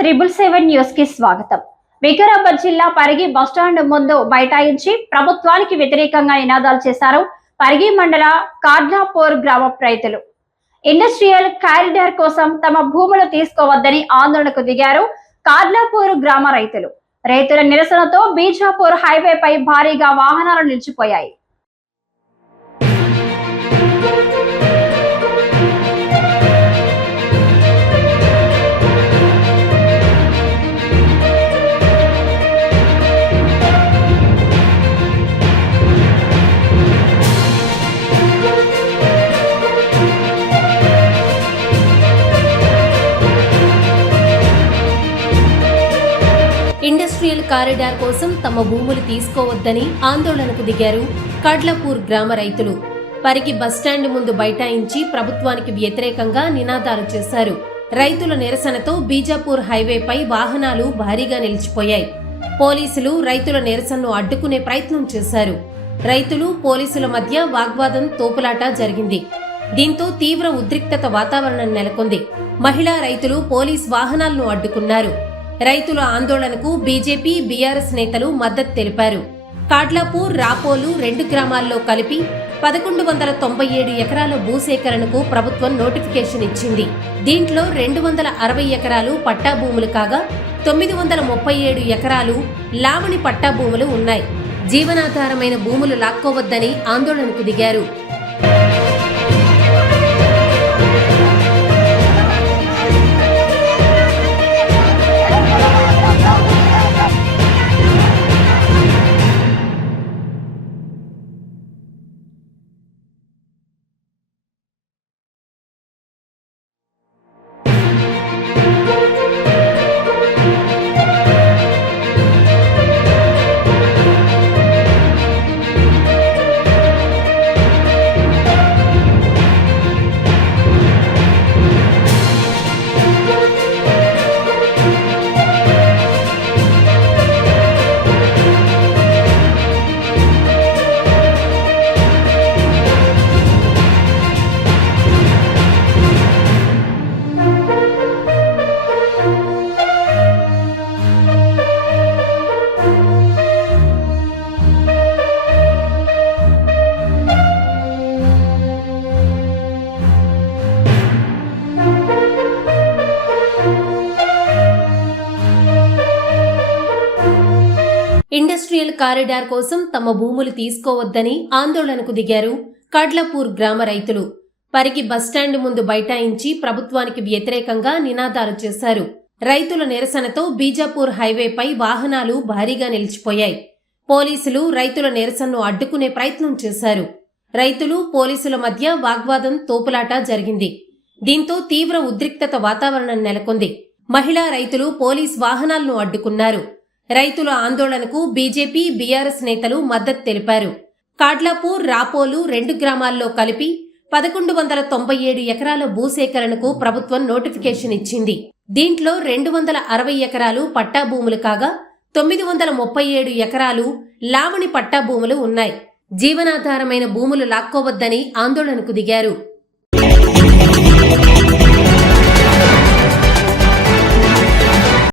777 news కి స్వాగతం. వికారాబాద్ జిల్లా పరిగి బస్టాండ్ ముందు బైఠాయించి ప్రభుత్వానికి వ్యతిరేకంగా నినాదాలు చేశారు పరిగి మండల కాడ్లాపూర్ గ్రామ రైతులు. ఇండస్ట్రియల్ కారిడార్ కోసం తమ భూములు తీసుకోవద్దని ఆందోళనకు దిగారు కాడ్లాపూర్ గ్రామ రైతులు. రైతుల నిరసనతో బీజాపూర్ హైవేపై భారీగా వాహనాలు నిలిచిపోయాయి. ఇండస్ట్రియల్ కారిడార్ కోసం తమ భూములు తీసుకోవద్దని ఆందోళనకు దిగారు కాడ్లాపూర్ గ్రామ రైతులు. పరిగి బస్టాండ్ ముందు బైఠాయించి ప్రభుత్వానికి వ్యతిరేకంగా నినాదాలు చేశారు. రైతుల నిరసనతో బీజాపూర్ హైవేపై వాహనాలు భారీగా నిలిచిపోయాయి. పోలీసులు రైతుల నిరసనను అడ్డుకునే ప్రయత్నం చేశారు. రైతులు పోలీసుల మధ్య వాగ్వాదం తోపులాట జరిగింది. దీంతో తీవ్ర ఉద్రిక్తత వాతావరణం నెలకొంది. మహిళా రైతులు పోలీస్ వాహనాలను అడ్డుకున్నారు. రైతుల ఆందోళనకు బీజేపీ, బీఆర్ఎస్ నేతలు మద్దతు తెలిపారు. కాడ్లాపూర్, రాపోలు 2 గ్రామాల్లో కలిపి 1197 ఎకరాల భూసేకరణకు ప్రభుత్వం నోటిఫికేషన్ ఇచ్చింది. దీంట్లో 260 ఎకరాలు పట్టా భూములు కాగా 937 ఎకరాలు లావణి పట్టా భూములు ఉన్నాయి. జీవనాధారమైన భూములు లాక్కోవద్దని ఆందోళనకు దిగారు. ఇండస్ట్రియల్ కారిడార్ కోసం తమ భూములు తీసుకోవద్దని ఆందోళనకు దిగారు కాడ్లాపూర్ గ్రామ రైతులు. పరిగి బస్టాండ్ ముందు బైఠాయించి ప్రభుత్వానికి వ్యతిరేకంగా నినాదాలు చేశారు. రైతుల నిరసనతో బీజాపూర్ హైవేపై వాహనాలు భారీగా నిలిచిపోయాయి. పోలీసులు రైతుల నిరసనను అడ్డుకునే ప్రయత్నం చేశారు. రైతులు పోలీసుల మధ్య వాగ్వాదం తోపులాట జరిగింది. దీంతో తీవ్ర ఉద్రిక్తత వాతావరణం నెలకొంది. మహిళా రైతులు పోలీస్ వాహనాలను అడ్డుకున్నారు. రైతుల ఆందోళనకు బీజేపీ, బీఆర్ఎస్ నేతలు మద్దతు తెలిపారు. కాడ్లాపూర్, రాపోలు 2 గ్రామాల్లో కలిపి 1197 ఎకరాల భూసేకరణకు ప్రభుత్వం నోటిఫికేషన్ ఇచ్చింది. దీంట్లో 260 ఎకరాలు పట్టా భూములు కాగా 937 ఎకరాలు లావణి పట్టా భూములు ఉన్నాయి. జీవనాధారమైన భూములు లాక్కోవద్దని ఆందోళనకు దిగారు.